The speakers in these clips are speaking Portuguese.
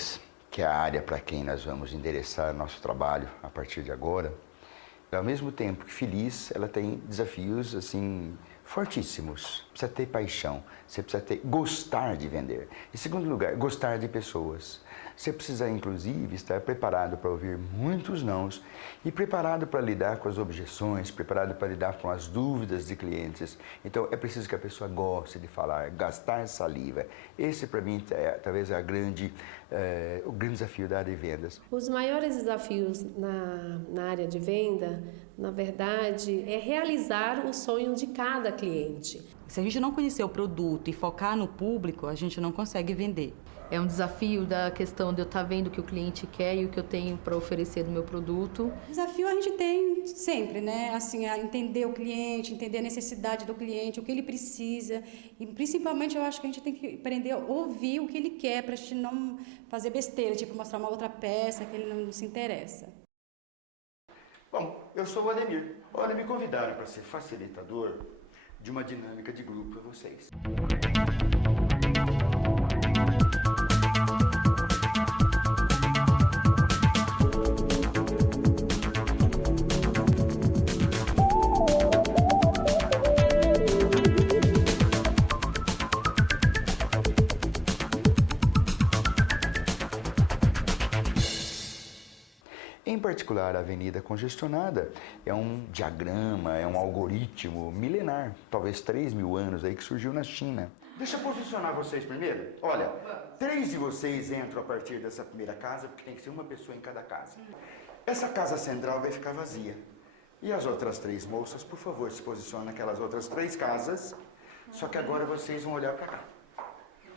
vendas, que é a área para quem nós vamos endereçar nosso trabalho a partir de agora, ao mesmo tempo que feliz, ela tem desafios assim fortíssimos. Precisa ter paixão, você precisa gostar de vender. Em segundo lugar, gostar de pessoas. Você precisa, inclusive, estar preparado para ouvir muitos nãos e preparado para lidar com as objeções, preparado para lidar com as dúvidas de clientes. Então, é preciso que a pessoa goste de falar, gastar saliva. Esse, para mim, talvez é o grande desafio da área de vendas. Os maiores desafios na área de venda, na verdade, é realizar o sonho de cada cliente. Se a gente não conhecer o produto e focar no público, a gente não consegue vender. É um desafio da questão de eu estar vendo o que o cliente quer e o que eu tenho para oferecer do meu produto. Desafio a gente tem sempre, né? Assim, a entender o cliente, entender a necessidade do cliente, o que ele precisa. E principalmente eu acho que a gente tem que aprender a ouvir o que ele quer para a gente não fazer besteira, tipo mostrar uma outra peça que ele não se interessa. Bom, eu sou o Ademir. Olha, me convidaram para ser facilitador de uma dinâmica de grupo para vocês. Em particular, a avenida congestionada é um diagrama, é um algoritmo milenar, talvez 3.000 anos aí que surgiu na China. Deixa eu posicionar vocês primeiro. Olha, 3 de vocês entram a partir dessa primeira casa, porque tem que ser uma pessoa em cada casa. Essa casa central vai ficar vazia. E as outras 3 moças, por favor, se posicionem naquelas outras 3 casas, só que agora vocês vão olhar para cá.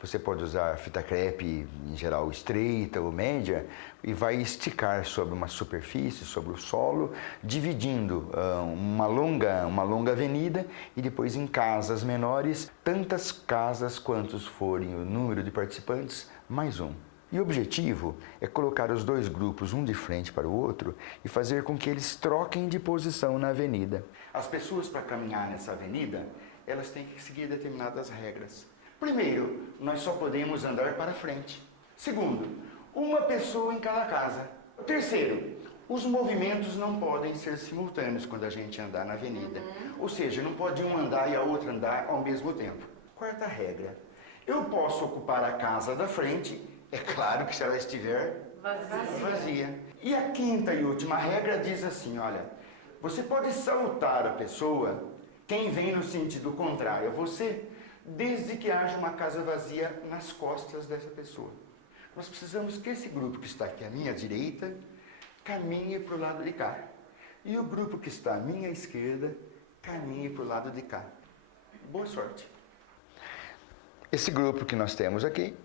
Você pode usar fita crepe, em geral estreita ou média, e vai esticar sobre uma superfície, sobre o solo, dividindo uma longa avenida e depois em casas menores, tantas casas quantos forem o número de participantes, mais um. E o objetivo é colocar os 2 grupos, um de frente para o outro, e fazer com que eles troquem de posição na avenida. As pessoas, para caminhar nessa avenida, elas têm que seguir determinadas regras. Primeiro, nós só podemos andar para frente. Segundo, uma pessoa em cada casa. Terceiro, os movimentos não podem ser simultâneos quando a gente andar na avenida. Ou seja, não pode um andar e a outra andar ao mesmo tempo. Quarta regra, eu posso ocupar a casa da frente, é claro que se ela estiver vazia. E a quinta e última regra diz assim, olha, você pode salutar a pessoa, quem vem no sentido contrário a você, desde que haja uma casa vazia nas costas dessa pessoa. Nós precisamos que esse grupo que está aqui à minha direita caminhe para o lado de cá. E o grupo que está à minha esquerda caminhe para o lado de cá. Boa sorte. Esse grupo que nós temos aqui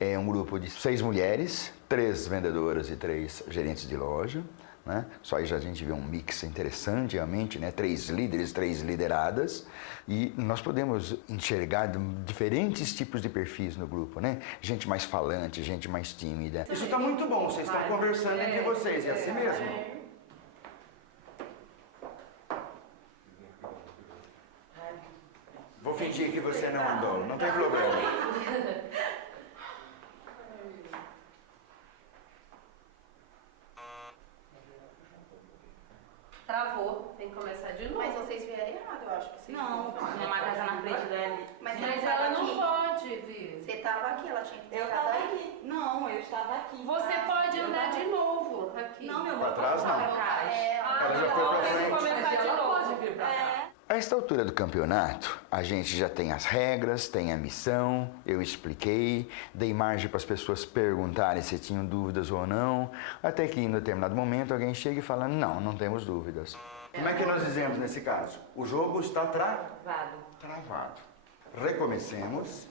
é um grupo de 6 mulheres, 3 vendedoras e 3 gerentes de loja. Né? Só aí já a gente vê um mix interessante, realmente, né? 3 líderes, 3 lideradas, e nós podemos enxergar diferentes tipos de perfis no grupo, né? Gente mais falante, gente mais tímida. Isso está muito bom, vocês estão conversando entre vocês, é assim mesmo? Vou fingir que você não andou, não tem problema. Travou, tem que começar de novo. Mas vocês vieram errado, eu acho que vocês Não, tinha uma casa na frente dela. Mas ela não pode vir. Você estava aqui, ela tinha que ter Eu ficado estava aí. aqui. Não, eu estava aqui. Você pode andar de novo aqui. Não, meu Para trás não. Ela já foi para tem que frente. começar de novo. Pode vir pra cá. A esta altura do campeonato, a gente já tem as regras, tem a missão, eu expliquei, dei margem para as pessoas perguntarem se tinham dúvidas ou não, até que em determinado momento alguém chega e fala, não temos dúvidas. Como é que nós dizemos nesse caso? O jogo está travado. Recomecemos.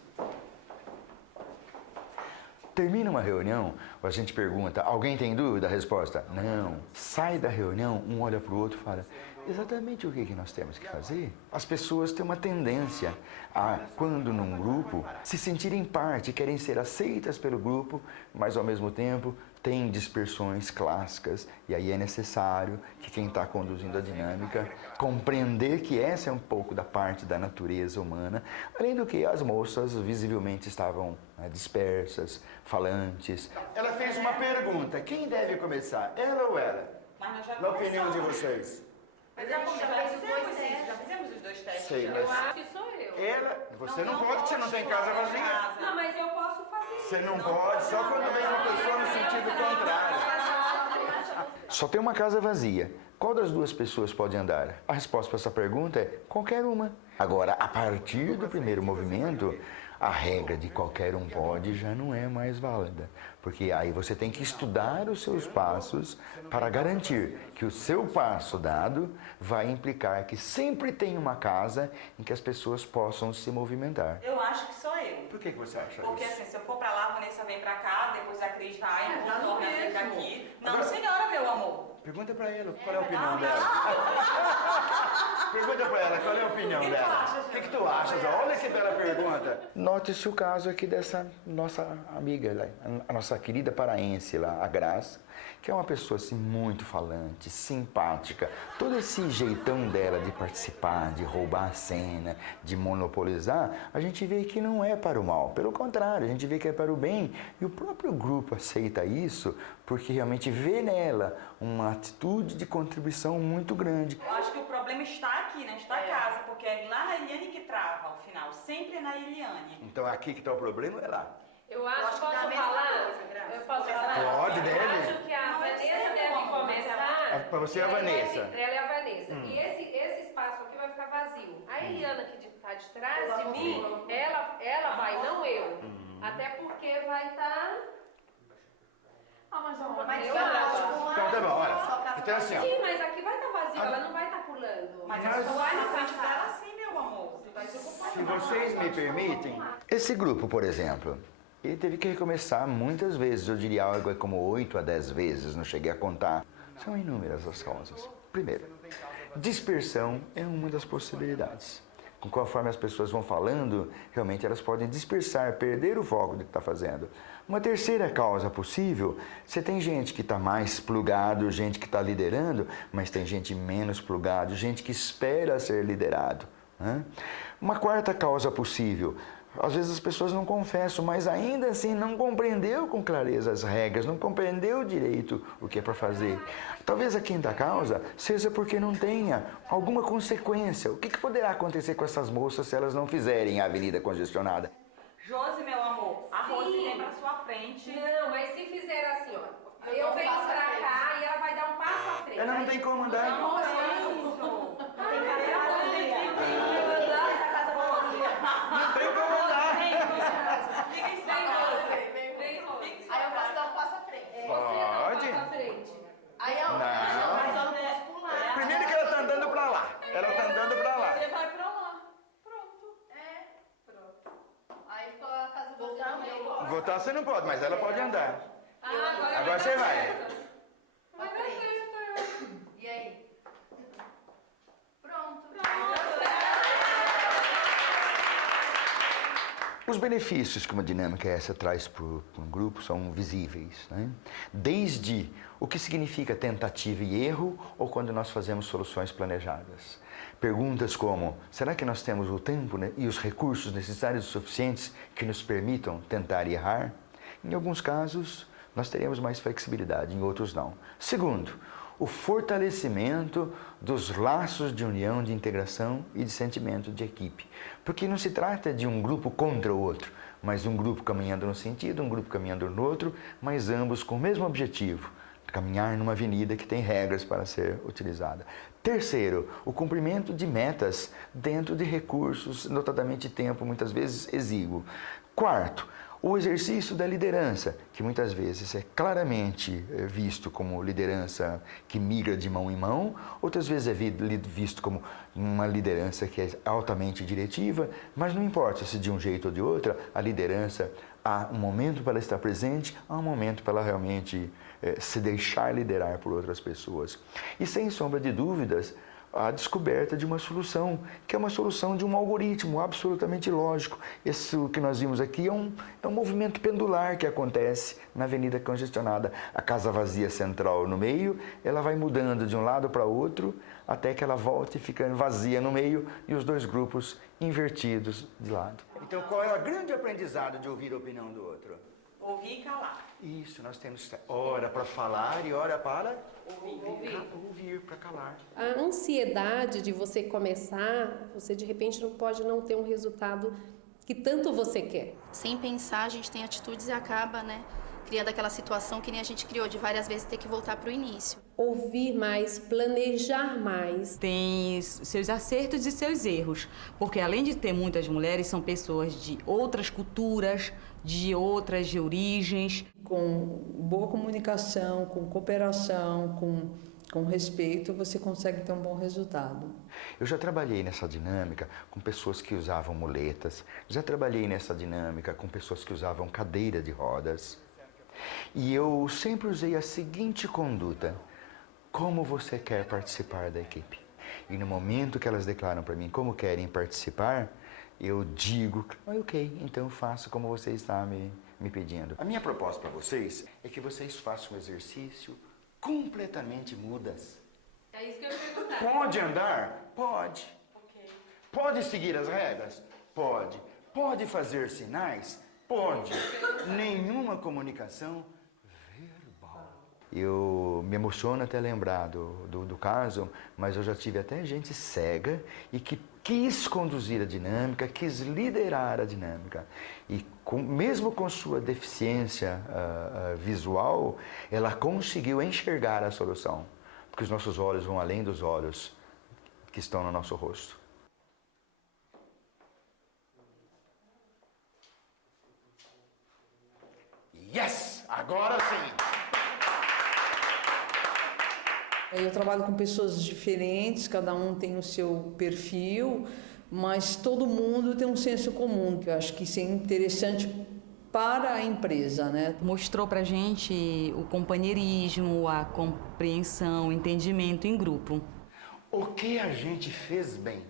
Termina uma reunião, a gente pergunta, alguém tem dúvida? A resposta, não. Sai da reunião, um olha para o outro e fala, exatamente o que nós temos que fazer. As pessoas têm uma tendência a, quando num grupo, se sentirem parte, querem ser aceitas pelo grupo, mas ao mesmo tempo têm dispersões clássicas, e aí é necessário que quem está conduzindo a dinâmica compreender que essa é um pouco da parte da natureza humana, além do que as moças visivelmente estavam dispersas, falantes. Ela fez uma pergunta, quem deve começar, ela ou ela? Mas nós já Na opinião de começamos. vocês. Mas já fizemos sim, já fizemos os 2 testes. Sei, mas Eu acho que sou eu. ela, você não pode, porque você não tem casa vazia. Não, mas eu posso fazer isso. Você não pode, só quando vem uma pessoa no sentido contrário. Só tem uma casa vazia. Qual das duas pessoas pode andar? A resposta para essa pergunta é qualquer uma. Agora, a partir do primeiro movimento, a regra de qualquer um pode já não é mais válida. Porque aí você tem que estudar os seus passos para garantir que o seu passo dado vai implicar que sempre tem uma casa em que as pessoas possam se movimentar. Eu acho que sou eu. Por que você acha Porque isso? assim, se eu for pra lá, a Vanessa vem pra cá, depois a Cris vai, dá no Antônia vem pra mesmo. aqui. Não, Agora- senhora, meu amor. Pergunta para ela qual é a opinião dela. Pergunta para ela qual é a opinião que tu dela. achas, O que tu achas? Olha que bela pergunta. Note-se o caso aqui dessa nossa amiga, lá, a nossa querida paraense lá, a Graça, que é uma pessoa assim muito falante, simpática. Todo esse jeitão dela de participar, de roubar a cena, de monopolizar, a gente vê que não é para o mal. Pelo contrário, a gente vê que é para o bem. E o próprio grupo aceita isso porque realmente vê nela uma atitude de contribuição muito grande. Eu acho que o problema está aqui, nesta casa, porque é lá na Eliane que trava ao final. Sempre é na Eliane. Então aqui que está o problema é lá. Eu acho, acho que dá a posso mesma falar? coisa, Graça. Eu posso Porque falar? Pode, Eu deve. acho que a Não, eu Vanessa sei deve como, começar. Para você é a Ela Vanessa. Ela é a Vanessa. E esse espaço aqui vai ficar vazio. A Eliana que está de trás de mim, ela vai, não eu. Até porque vai estar... Mas eu acho. Então tá bom, olha. Então assim, ó. Sim, mas aqui vai estar vazio, ela não vai estar pulando. Mas Mas- eu sou lá na frente dela sim, meu amor. Você vai se ocupar. Se vocês me permitem, esse grupo, por exemplo, ele teve que recomeçar muitas vezes, eu diria algo como 8 a 10 vezes, não cheguei a contar. São inúmeras as causas. Primeiro, dispersão é uma das possibilidades. Conforme as pessoas vão falando, realmente elas podem dispersar, perder o foco do que está fazendo. Uma terceira causa possível, você tem gente que está mais plugado, gente que está liderando, mas tem gente menos plugado, gente que espera ser liderado, né? Uma quarta causa possível, às vezes as pessoas não confessam, mas ainda assim não compreendeu com clareza as regras, não compreendeu direito o que é para fazer. Talvez a quinta causa seja porque não tenha alguma consequência. O que poderá acontecer com essas moças se elas não fizerem a avenida congestionada? Josi, meu amor, a Rose Sim. vem pra sua frente. Não, mas se fizer assim, ó. Eu venho pra cá e ela vai dar um passo à frente. Ela não tem como andar. Não, Não tem como andar. Aí eu posso dar um passo à frente. Pode? Aí eu. Não. Mas eu não posso pular. Primeiro que ela está andando para lá. Ela está andando para lá. Você vai pra lá. Pronto. Aí ficou a casa vazia. Votar você não pode, mas ela pode andar. Agora Agora você vai. Pra frente. E aí? Pronto. Os benefícios que uma dinâmica essa traz para um grupo são visíveis, né? Desde o que significa tentativa e erro ou quando nós fazemos soluções planejadas. Perguntas como, será que nós temos o tempo, né, e os recursos necessários e suficientes que nos permitam tentar e errar? Em alguns casos, nós teremos mais flexibilidade, em outros não. Segundo, o fortalecimento dos laços de união, de integração e de sentimento de equipe. Porque não se trata de um grupo contra o outro, mas um grupo caminhando num sentido, um grupo caminhando no outro, mas ambos com o mesmo objetivo, caminhar numa avenida que tem regras para ser utilizada. Terceiro, o cumprimento de metas dentro de recursos, notadamente tempo, muitas vezes exíguo. Quarto, o exercício da liderança, que muitas vezes é claramente visto como liderança que migra de mão em mão, outras vezes é visto como uma liderança que é altamente diretiva, mas não importa se de um jeito ou de outra, a liderança, há um momento para ela estar presente, há um momento para ela realmente se deixar liderar por outras pessoas. E sem sombra de dúvidas, a descoberta de uma solução, que é uma solução de um algoritmo absolutamente lógico. Isso que nós vimos aqui é um movimento pendular que acontece na avenida congestionada. A casa vazia central no meio, ela vai mudando de um lado para outro, até que ela volte ficando vazia no meio e os dois grupos invertidos de lado. Então, qual é o grande aprendizado de ouvir a opinião do outro? Ouvir e calar. Isso, nós temos hora para falar e hora para ouvir para calar. A ansiedade de você começar, você de repente não pode não ter um resultado que tanto você quer. Sem pensar, a gente tem atitudes e acaba, né, criando aquela situação que nem a gente criou, de várias vezes ter que voltar para o início. Ouvir mais, planejar mais. Tem seus acertos e seus erros, porque além de ter muitas mulheres, são pessoas de outras culturas, de outras origens. Com boa comunicação, com cooperação, com respeito, você consegue ter um bom resultado. Eu já trabalhei nessa dinâmica com pessoas que usavam muletas, já trabalhei nessa dinâmica com pessoas que usavam cadeira de rodas. E eu sempre usei a seguinte conduta: como você quer participar da equipe? E no momento que elas declaram para mim como querem participar, eu digo, ok, então faço como você está me pedindo. A minha proposta para vocês é que vocês façam um exercício completamente mudas. É isso que eu ia perguntar. Pode andar? Pode. Ok. Pode seguir as regras? Pode. Pode fazer sinais? Pode. Nenhuma comunicação verbal. Eu me emociono até lembrar do caso, mas eu já tive até gente cega e que quis conduzir a dinâmica, quis liderar a dinâmica. E mesmo com sua deficiência visual, ela conseguiu enxergar a solução. Porque os nossos olhos vão além dos olhos que estão no nosso rosto. Yes! Agora sim! Eu trabalho com pessoas diferentes, cada um tem o seu perfil, mas todo mundo tem um senso comum, que eu acho que isso é interessante para a empresa, né? Mostrou pra gente o companheirismo, a compreensão, o entendimento em grupo. O que a gente fez bem?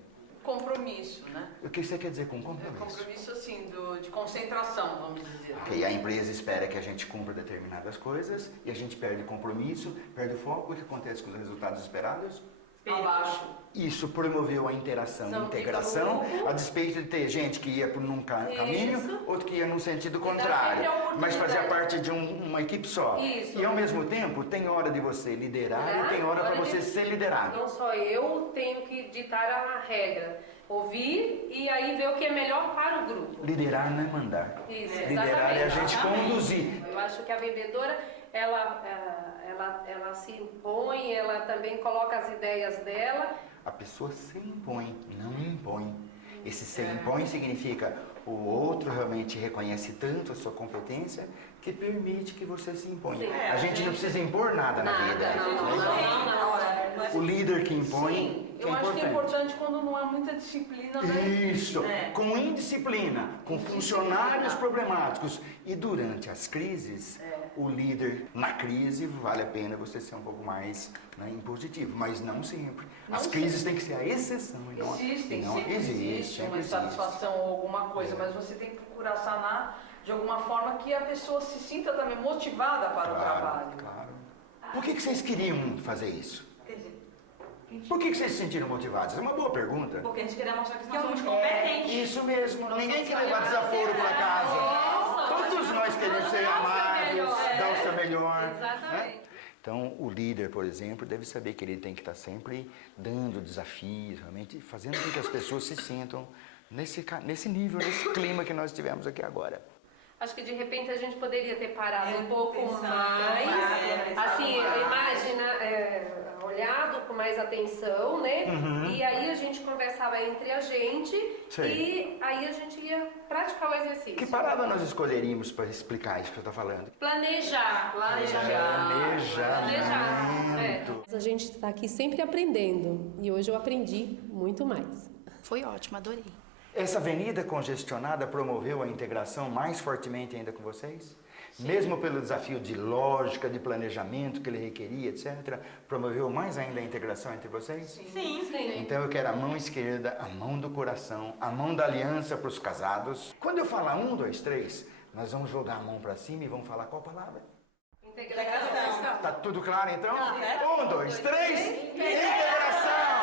Compromisso, né? O que você quer dizer com compromisso? Compromisso, assim, de concentração, vamos dizer. Ok, a empresa espera que a gente cumpra determinadas coisas e a gente perde compromisso, perde foco. O que acontece com os resultados esperados? Abaixo. Isso promoveu a interação e integração, a despeito de ter gente que ia por um caminho, outro que ia num sentido contrário, mas fazia parte de uma equipe só. Isso. E ao mesmo tempo, tem hora de você liderar e tem hora para você ser liderado. Não só eu tenho que ditar a regra. Ouvir e aí ver o que é melhor para o grupo. Liderar não é mandar. Isso, Liderar é a gente conduzir. Eu acho que a vendedora, ela se impõe, ela também coloca as ideias dela. A pessoa se impõe, não impõe. Esse se impõe significa o outro realmente reconhece tanto a sua competência que permite que você se imponha. A gente não precisa impor nada na vida. Não. O líder que impõe. Sim, que é eu acho que é importante. importante quando não há muita disciplina, né? Isso, com indisciplina, com funcionários problemáticos. E durante as crises, o líder na crise, vale a pena você ser um pouco mais impositivo, mas não sempre. As crises têm que ser a exceção. E não, Sempre existe uma sempre insatisfação ou alguma coisa, mas você tem que procurar sanar de alguma forma que a pessoa se sinta também motivada para o trabalho. Claro. Por que vocês queriam fazer isso? Por que vocês se sentiram motivados? É uma boa pergunta. Porque a gente queria mostrar que nós somos competentes. Isso mesmo. Ninguém quer levar desaforo para casa. Todos nós queremos ser amados, dar o seu melhor. Exatamente. Então, o líder, por exemplo, deve saber que ele tem que estar sempre dando desafios, realmente fazendo com que as pessoas se sintam nesse nível, nesse clima que nós tivemos aqui agora. Acho que de repente a gente poderia ter parado um pouco mais, assim, olhado com mais atenção, né? E aí a gente conversava entre a gente e aí a gente ia praticar o exercício. Que palavra nós escolheríamos para explicar isso que eu estou falando? Planejar. A gente está aqui sempre aprendendo e hoje eu aprendi muito mais. Foi ótimo, adorei. Essa avenida congestionada promoveu a integração mais fortemente ainda com vocês? mesmo pelo desafio de lógica, de planejamento que ele requeria, etc., promoveu mais ainda a integração entre vocês? Sim. Então eu quero a mão esquerda, a mão do coração, a mão da aliança para os casados. Quando eu falar 1, 2, 3, nós vamos jogar a mão para cima e vamos falar qual palavra? Integração. Tá tudo claro então? Tá, né? 1, 2, 3, integração!